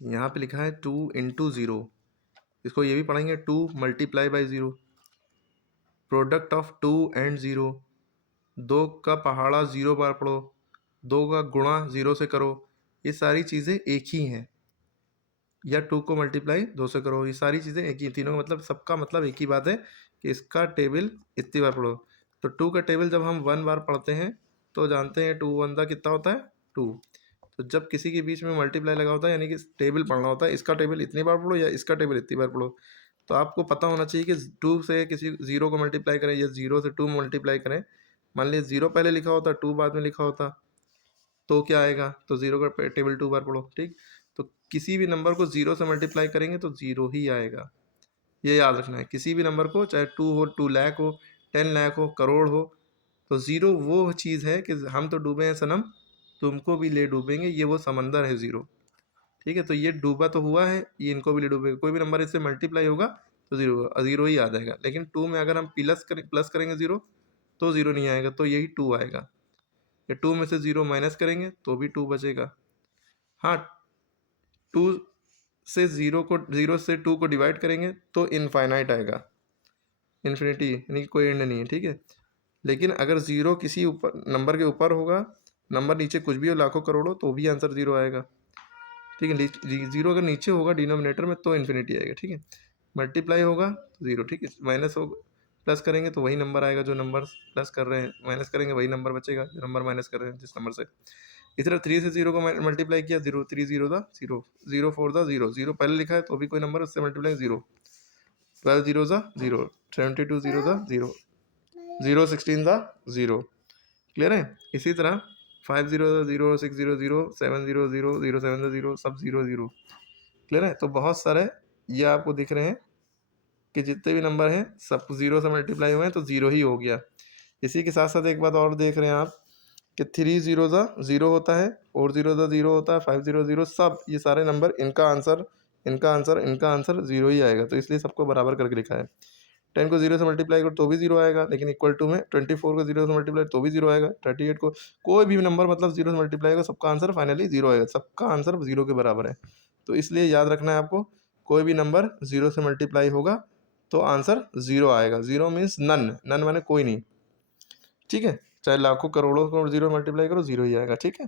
यहाँ पे लिखा है 2 इंटू 0, इसको ये भी पढ़ेंगे 2 multiply by 0, product of 2 and 0, 2 का पहाड़ा 0 बार पढ़ो, 2 का गुणा 0 से करो, ये सारी चीज़ें एक ही हैं। या 2 को मल्टीप्लाई 2 से करो, ये सारी चीज़ें एक ही, तीनों का मतलब सबका मतलब एक ही बात है कि इसका टेबल इतनी बार पढ़ो। तो 2 का टेबल जब हम 1 बार पढ़ते हैं तो जानते हैं 2 1 कितना होता है 2। तो जब किसी के बीच में मल्टीप्लाई लगा होता है यानी कि टेबल पढ़ना होता है, इसका टेबल इतनी बार पढ़ो या इसका टेबल इतनी बार पढ़ो। तो आपको पता होना चाहिए कि 2 से किसी 0 को मल्टीप्लाई करें या 0 से 2 मल्टीप्लाई करें। मान लीजिए 0 पहले लिखा होता, 2 बाद में लिखा होता, तो क्या आएगा? तो 0 का टेबल 2 बार पढ़ो, ठीक। तो किसी भी नंबर को 0 से मल्टीप्लाई करेंगे तो 0 ही आएगा, ये याद रखना है। किसी भी नंबर को, चाहे 2 हो, 2 लाख हो, 10 लाख हो, करोड़ हो, तो 0 वो चीज़ है कि हम तो डूबे हैं सनम, तुमको भी ले डूबेंगे, ये वो समंदर है 0, ठीक है। तो ये डूबा तो हुआ है, ये इनको भी ले डूबेगा। कोई भी नंबर इससे मल्टीप्लाई होगा तो 0 होगा, 0 ही आ जाएगा। लेकिन 2 में अगर हम प्लस करेंगे 0 तो 0 नहीं आएगा, तो यही 2 आएगा। या 2 में से 0 माइनस करेंगे तो भी 2 बचेगा। हाँ, 2 से 0 से 2 को डिवाइड करेंगे तो इनफाइनाइट आएगा, इन्फिनिटी, यानी कि कोई एंड नहीं है, ठीक है। लेकिन अगर 0 किसी ऊपर नंबर के ऊपर होगा, नंबर नीचे कुछ भी हो, लाखों करोड़ों, तो भी आंसर 0 आएगा, ठीक है। 0 अगर नीचे होगा डिनोमिनेटर में तो इन्फिनिटी आएगा, ठीक है। मल्टीप्लाई होगा तो 0, ठीक है। माइनस हो, प्लस करेंगे तो वही नंबर आएगा जो नंबर प्लस कर रहे हैं, माइनस करेंगे वही नंबर बचेगा जो नंबर माइनस कर रहे हैं जिस नंबर से। इस तरह 3 से 0 को मल्टीप्लाई किया, 0 3 0 था 0, 0 4 था 0, 0 पहले लिखा है तो भी कोई नंबर उससे मल्टीप्लाई 0, 12 0 था 0, 72 0 था 0, 0 16 था 0, क्लियर है। इसी तरह 5 0 था 0, 6 0 0, 7 0 0, 0 7 था 0, सब 0 0, क्लियर है। तो बहुत सारे ये आपको दिख रहे हैं कि जितने भी नंबर हैं सब 0 से मल्टीप्लाई हुए हैं तो 0 ही हो गया। इसी के साथ साथ एक बात और देख रहे हैं आप कि 3 0 था 0 होता है, 4 0 था 0 होता है, 5 0 0, सब ये सारे नंबर इनका आंसर इनका आंसर इनका आंसर 0 ही आएगा। तो इसलिए सबको बराबर करके लिखा है। 10 को 0 से मल्टीप्लाई करो तो भी 0 आएगा, लेकिन इक्वल टू में 24 को 0 से मल्टीप्लाई तो भी 0 आएगा, 38 को, कोई भी नंबर मतलब 0 से मल्टीप्लाई होगा सबका आंसर फाइनली 0 आएगा, सबका आंसर 0 के बराबर है। तो इसलिए याद रखना है आपको, कोई भी नंबर 0 से मल्टीप्लाई होगा तो आंसर 0 आएगा। 0 मीन्स नन, नन माने कोई नहीं, ठीक है। चाहे लाखों करोड़ों को 0 मल्टीप्लाई करो 0 ही आएगा, ठीक है।